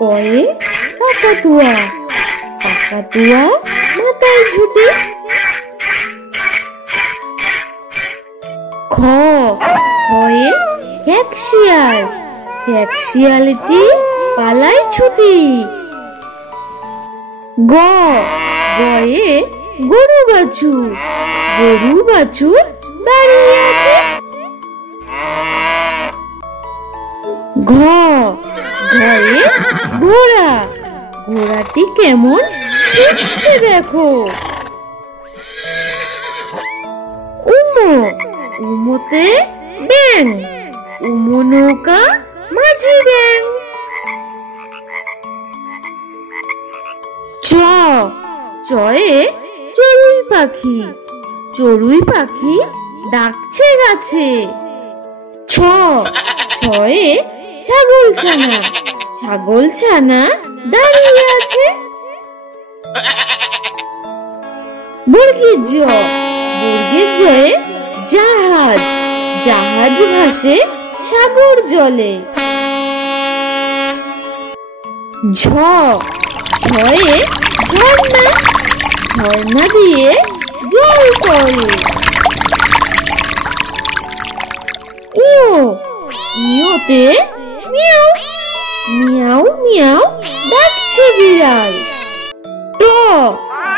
কয়ে কাকাতুয়া, কাকাতুয়া মাথায় ঝুঁটি। খ খয়ে ক্যাকশিয়াল, ক্যাকশিয়ালটি পালায় ছুটি। গ গয়ে গরু বাছু, গরু বাছু দাঁড়িয়ে আছে। ঘ ঘয়ে ঘোড়া, ঘোড়াটি কেমন ছুটছে দেখো। উমো উমোতে ব্যাং, উমো নৌকা মাঝি ব্যাং। চ চয়ে চড়ুই পাখি, চড়ুই পাখি ডাকছে গাছে। ছ ছয়ে ছাগল ছানা, ছাগল ছানা দাঁড়িয়ে আছে। বর্গের জ বর্গের জয়ে জাহাজ, জাহাজ ভাসে সাগর জলে। ঝ ঝয়ে ঝর্ণা, ঝর্ণা দিয়ে জল পড়ে। ইও ইওতে মিয়াও, মিয়াও মিয়াও ডাকছে বিড়াল। ট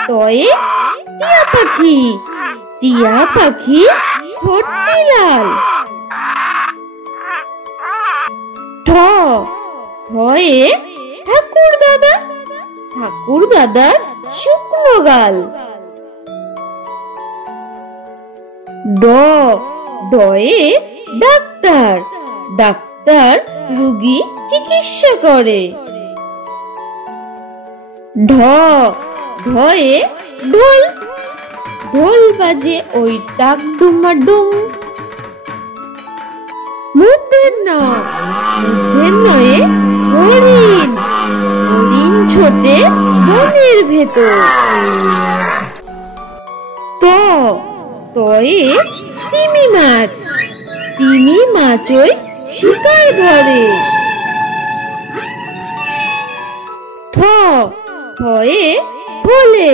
টয়ে টিয়া পাখি, টিয়া পাখি ঠোঁটটি লাল। ঠ ঠয়ে ঠাকুর দাদা, ঠাকুর দাদার শুকনো গাল। ড ডয়ে ডাক্তার, ডাক্তার রোগী চিকিৎসা করে। ঢ ঢয়ে ঢোল, ঢোল বাজে ওই টাক ডুমাডুম। মূর্ধের ন মূর্ধের নয়ে হরিণ, হরিণ ছোটে বনের ভেতর। ত তয়ে তিমি মাছ, তিমি মাছ ওই শিকার ধরে। থ থয়ে থলে,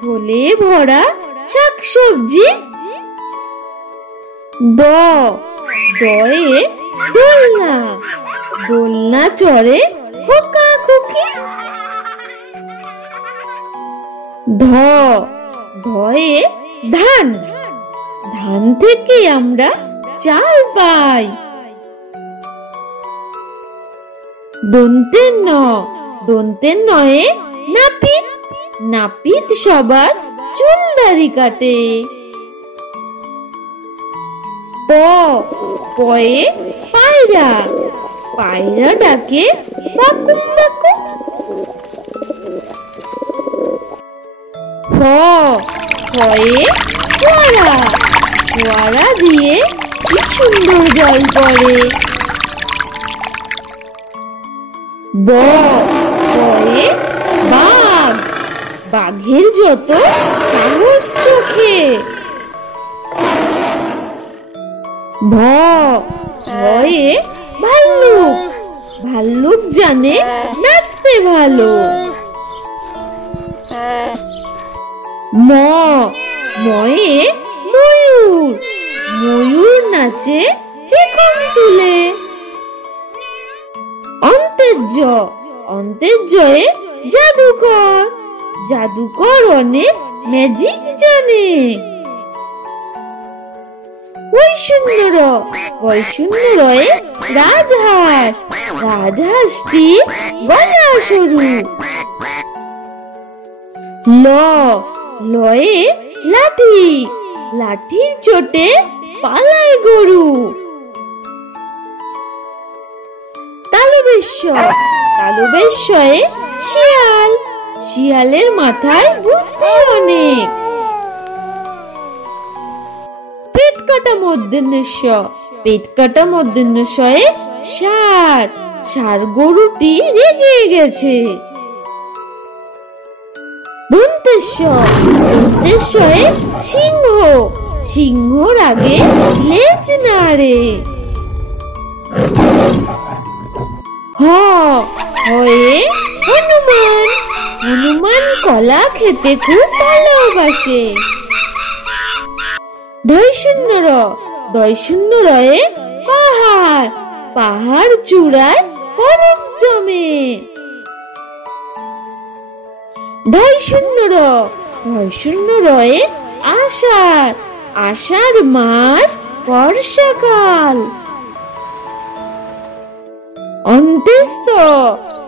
থলে ভরা শাকসবজি। দ দয়ে দোলনা, দোলনা চড়ে খোকা খুকি। ধ ধয়ে ধান, ধান থেকে আমরা চাল পাই। দন্তের ন দন্তের নয়ে নাপিত, নাপিত সবার চুল দাড়ি কাটে। প পয়ে পায়রা, পায়রা ডাকে বাকুম বাকুম। ফ ফয়ে ফোয়ারা, ফোয়ারা দিয়ে কি সুন্দর জল পড়ে। ব বয়ে বাঘ, বাঘের যত সাহস চোখে। ভ ভয়ে ভাল্লুক, ভাল্লুক জানে নাচতে ভালো। ম ময়ে ময়ূর, ময়ূর নাচে পেখম তুলে। অন্তের জ অন্তের জয়ে জাদুকর, জাদুকর অনেক ম্যাজিক জানে। বৈশূন্য র বৈশূন্য রয়ে রাজহাঁস, রাজহাঁসটি গলা সরু। ল লয়ে লাঠি, লাঠির চোটে পালায় গরু। তালবেশ্বর তালবেশ্বরে শিয়াল, শিয়ালের মাথায় বুদ্ধি অনেক। পেট কাটা মূর্ধন্য-ষ, পেট কাটা মূর্ধন্য-ষয়ে ষাঁড়, ষাঁড় গরুটি রেগে গেছে। দন্তেশ্বর দন্তেশ্বরে সিংহ, সিংহর আগে লেজ নাড়ে। হ হয়ে হনুমান। হনুমান কলা খেতে খুব ভালোবাসে। ঢ র, রয়ে পাহাড়। পাহাড় চূড়ায় বরফ জমে। ঢ রয়ে আষাঢ়। আষাঢ় মাস বর্ষাকাল।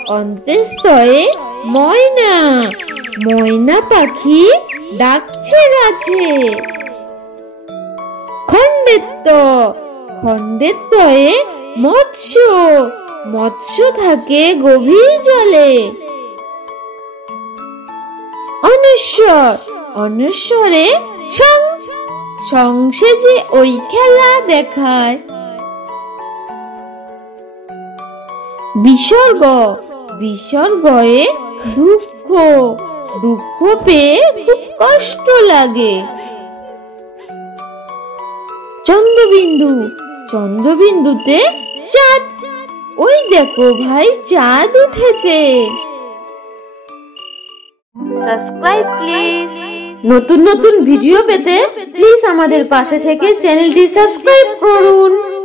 অন্ত্যেস্তয়ে ময়না। ময়না পাখি ডাকছে গাছে। খণ্ডেত্বয়ে মৎস্য। মৎস্য থাকে গভীর জলে। অনস্বরে সংসেজে ওই খেলা দেখায়। বিসর্গয়ে দুঃখ। দুঃখ পেয়ে খুব কষ্ট লাগে। চন্দ্রবিন্দুতে চাঁদ। ওই দেখো ভাই, চাঁদ উঠেছে। Subscribe please. নতুন নতুন ভিডিও পেতে প্লিজ আমাদের পাশে থেকে চ্যানেলটি সাবস্ক্রাইব করুন।